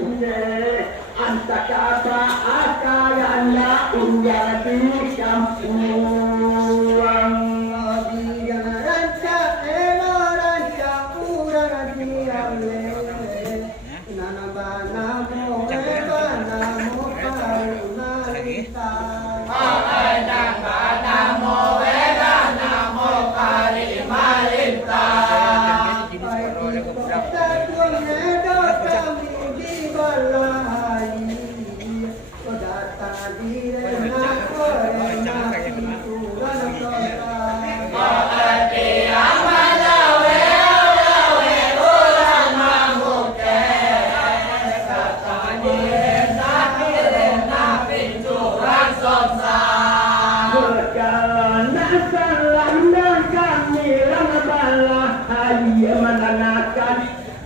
Antakaba akayana unggati kampuang Abigana ranca elo ranca urang diamle Nanabana mo ebana mo parunalita Nanabana mo ebana mo parimalita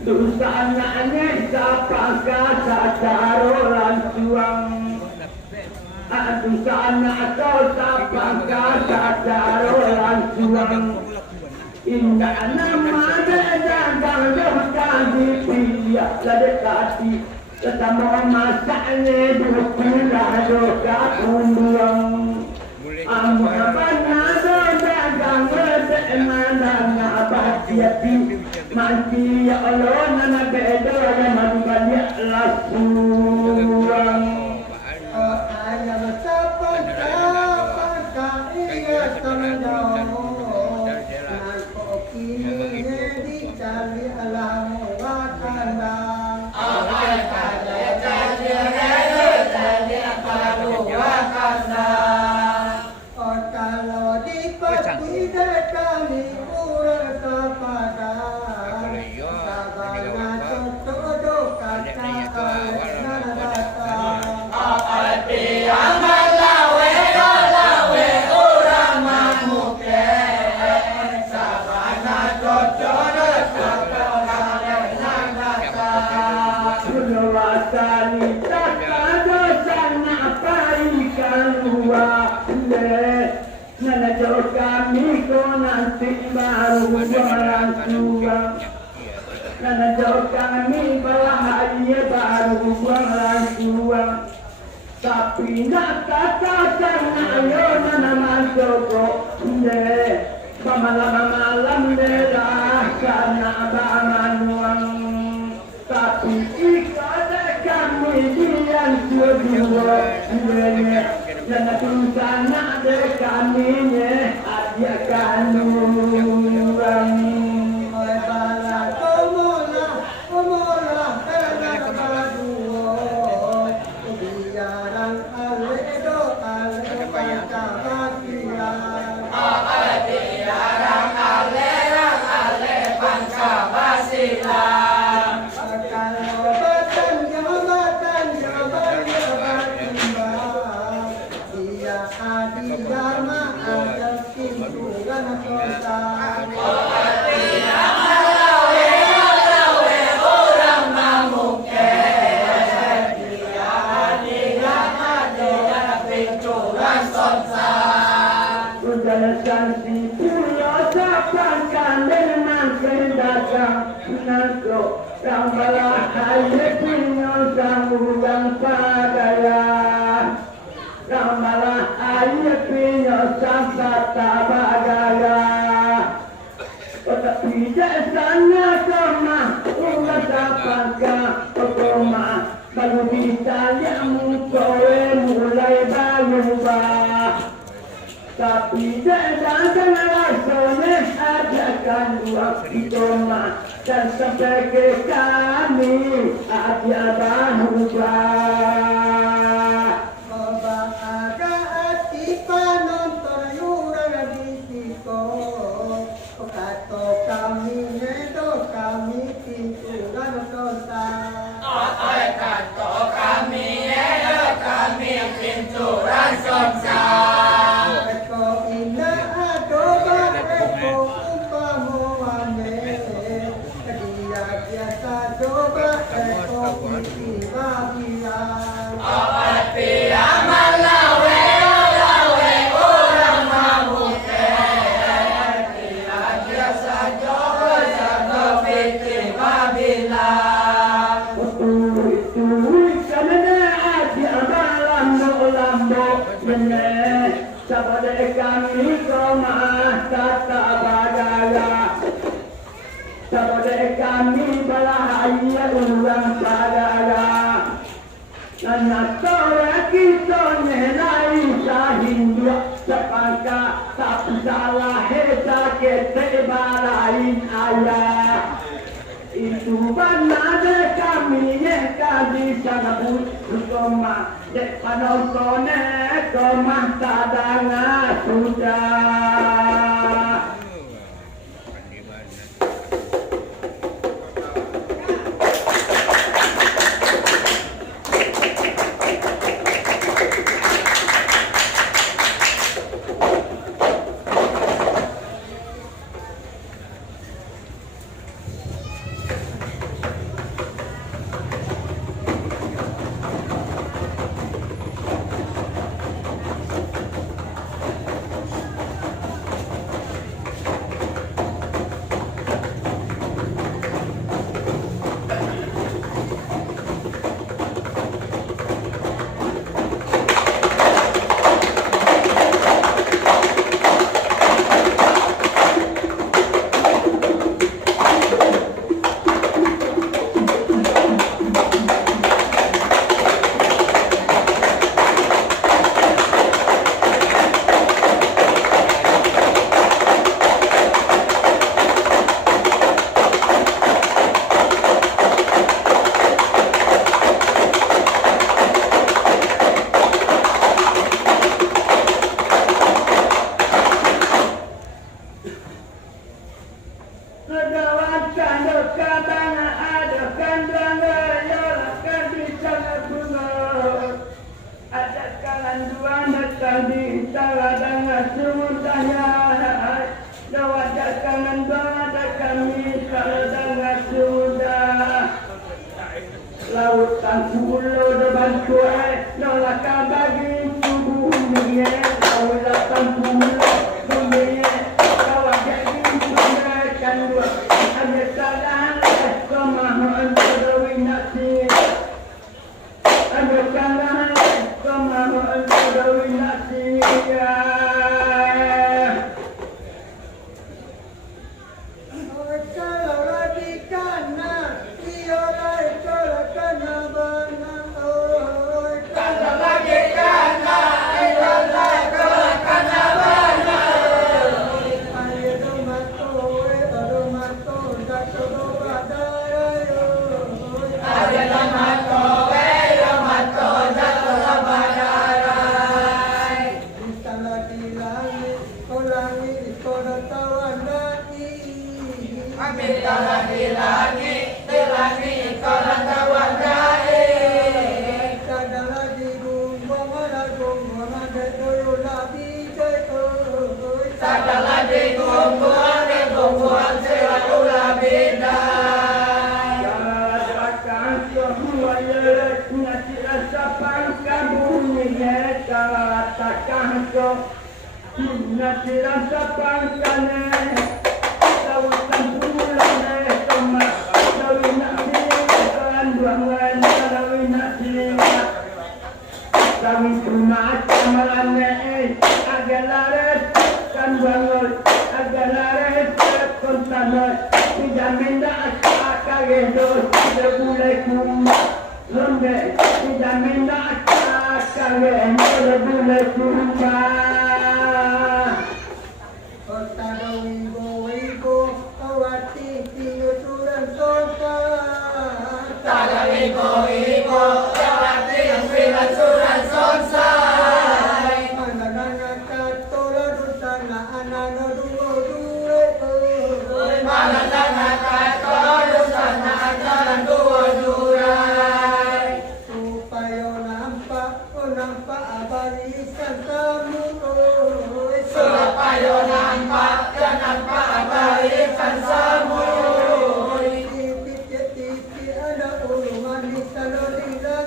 Dosa anaknya sapaka sacarolan suang Dosa anak atau sapaka sacarolan suang Indah nama dagang dosa dipilih ladekati Sesama masaknya dukula doka umbuang Amun banado dagang mana abadiati Mati ya Allah nana bedo ya mabali lasuang ayam sapang ka iya tanjau kopi di cari alam wakanda ay kada jadi paru wakanda kalau di pati kami urang sapada kami ko nanti baru orang tua karena jauh kami bahagia baru orang tua tapi nak katakan ayo nana masuk malam derah karena bangunan tapi ikat kami diam berdua dan tulisan ada kami dia kandungan bala komola karena baduo biaran aledo panca basilan biaran ale panca basilan kalau batan jabatan dia adi dharma ada kimpulan kota orang mamuke dia adi dharma dia pincuran sonsa sudah sanksi punya sapakan dengan kedagang nangko rambalah ayo punya sambugan padaya Ramalah ayat punya sangkata bagaya Tetapi jasanya sama Umat apakah Pekoma Baru ditanya Mukowe mulai berubah Tapi jasanya rasanya Adakan dua Pekoma Dan sampai ke kami Ada berubah Sabode kami koma tata badaya. Sabode kami balahaya ulang sadaya. Nanatore kita nelai sahindua sepangka tak salah heta kete balain ayah. Itu benar kami yang kadi sana pun koma dek panontonnya koma sadanga sudah. Lautan pulau depan kue, nolaka bagi tubuh dunia. Lautan pulau dunia, kawat jadi sunaikan dua. Ada salah kemahuan terdawi nasi. Ada salah kemahuan terdawi nasi. Nasi rasa pangkane, lautan pulau tomat, dawi nasi kan buangan, dawi nasi, kami cuma camalane, agak laris kan buangan, agak laris kontanot, tidak minta kagedos, tidak boleh kuma, lembek, tidak minta kagedos, tidak boleh kuma. Sampai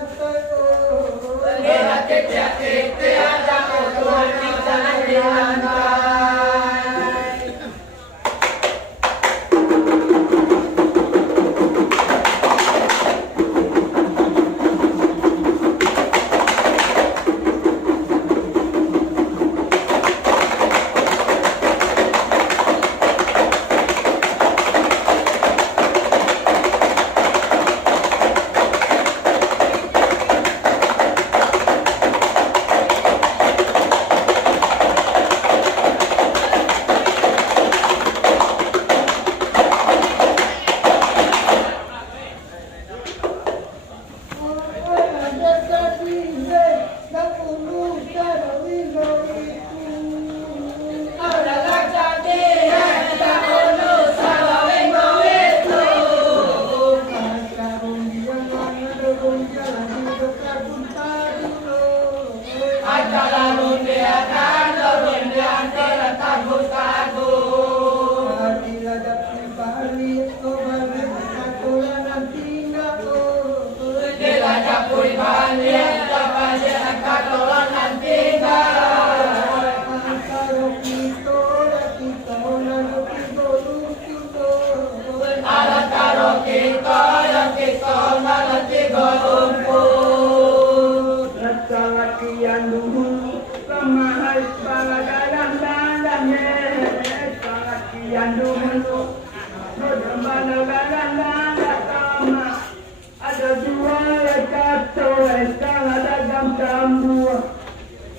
kata eskala dagang tambua.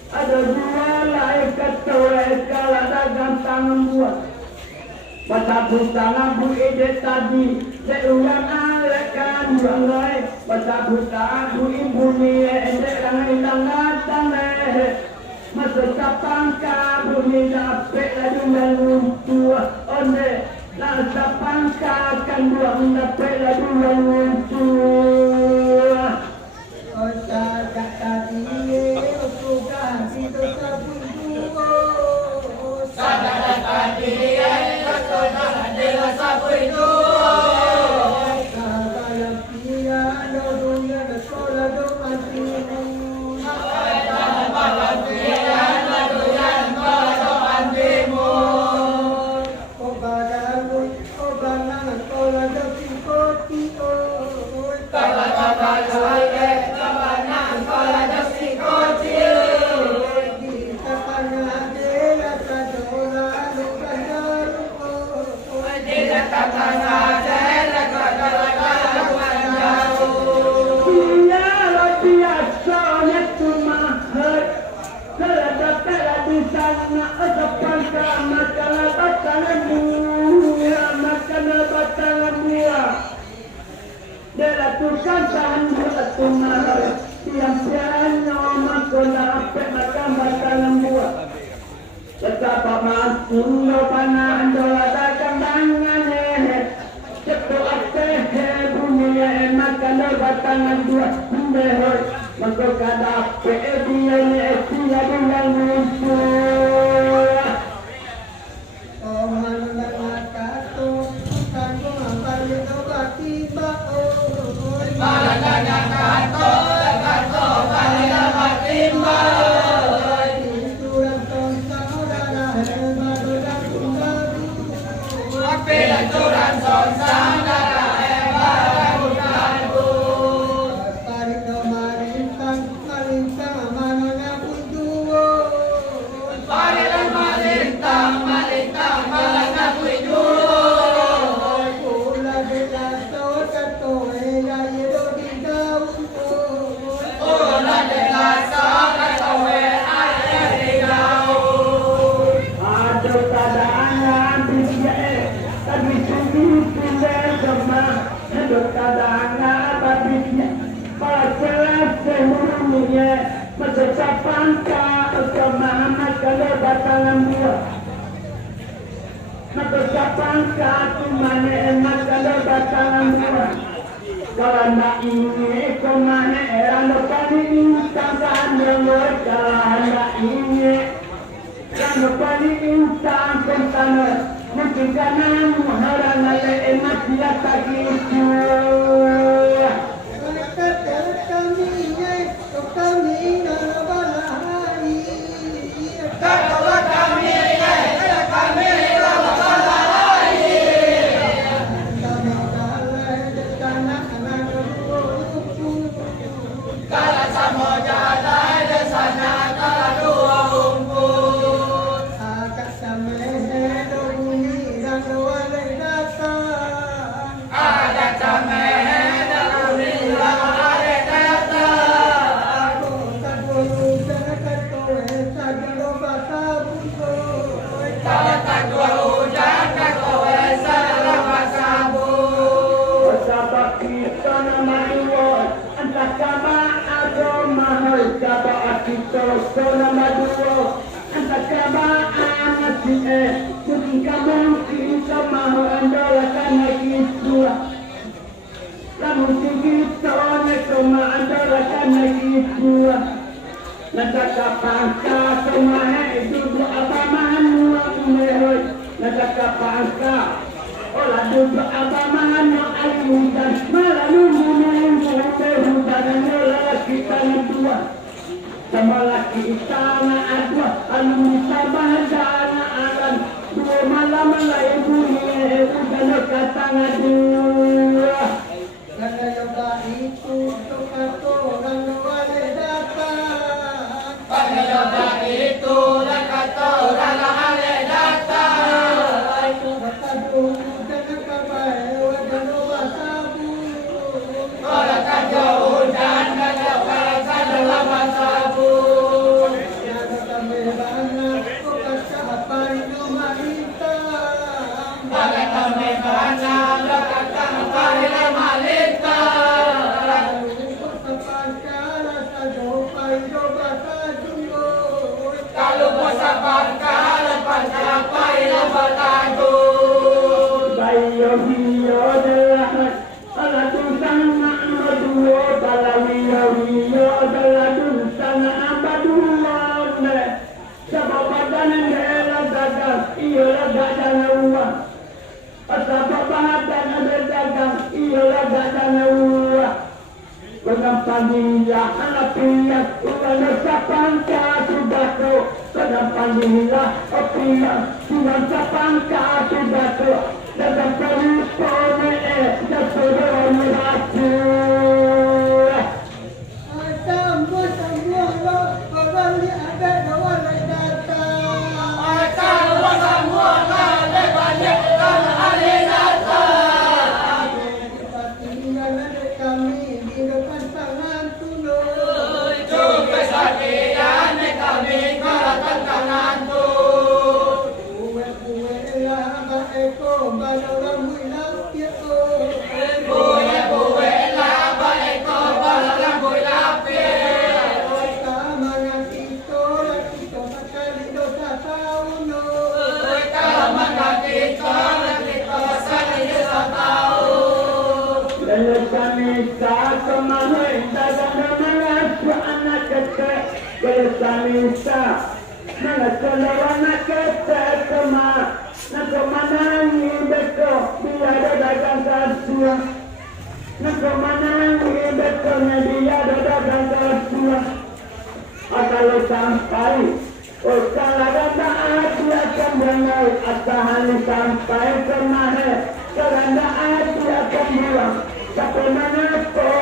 Ada dua lai kata eskala dagang tambua. Masa buta bu ide tadi seulang alekan bangai. Masa buta bu ibu ni ede rangai tangan masa sapangka bu ni dapet lagi nuntua onde. Nasa pangka kan buang dapet lagi nuntua. Osa kata dia suka situ sabungo. Sadar tadi kata dia sabungo. Kalau dia dunia sekolah doa timu. Kalau dia dunia sekolah timu. Betapa masuknya panah doa dagang tangannya, cepat akeh bunyi makan batangan dua behoi, maka kada dia dia bilang lucu. Oh mana kata kan apa itu tiba oh mana kata tiba. Pelacuran sonsan darah hebat bukanku. Tarik marintang mananya pujuo. Tarik marintang mananya pujuo. Pula bela soto ella yedo digau. Pula bela soto ella digau. Aduh tadanya bisnya. Tapi sungguh tidak sama, hidup kadang-kadang babitnya, pasalah semuanya, masa sapangka, sama kalau batangan buah, masa sapangka kumane emas kalau batangan buah, kalau nak ini kumane erang paling instan kandelor, kalau nak ini, yang paling instan kontainer. Mungkin karena muharan ale emak dia tak gitu. Sama laki istana adwa, alumni sabahana alam, dua malam lain bunyi, udah kata ngadua. Karena yoga itu tokato dan wale datang. Karena yoga itu tokato dan wale datang. Kata dulu jangan kabai, wajan wasabu. Kalau tak jauh dan Penampanila apian Uwana sapangka sudako Penampanila apian Uwana sapangka sudako Dalam peripone Nasoro miratu Samisa, nagkalawana kita sama, nagkamanangi beto, biada dagang kasua, nagkamanangi beto, biada dagang kasua. Kalau sampai, kalau taat dia akan dengar, asahan sampai kemana, karena dia akan bilang, sampai mana kau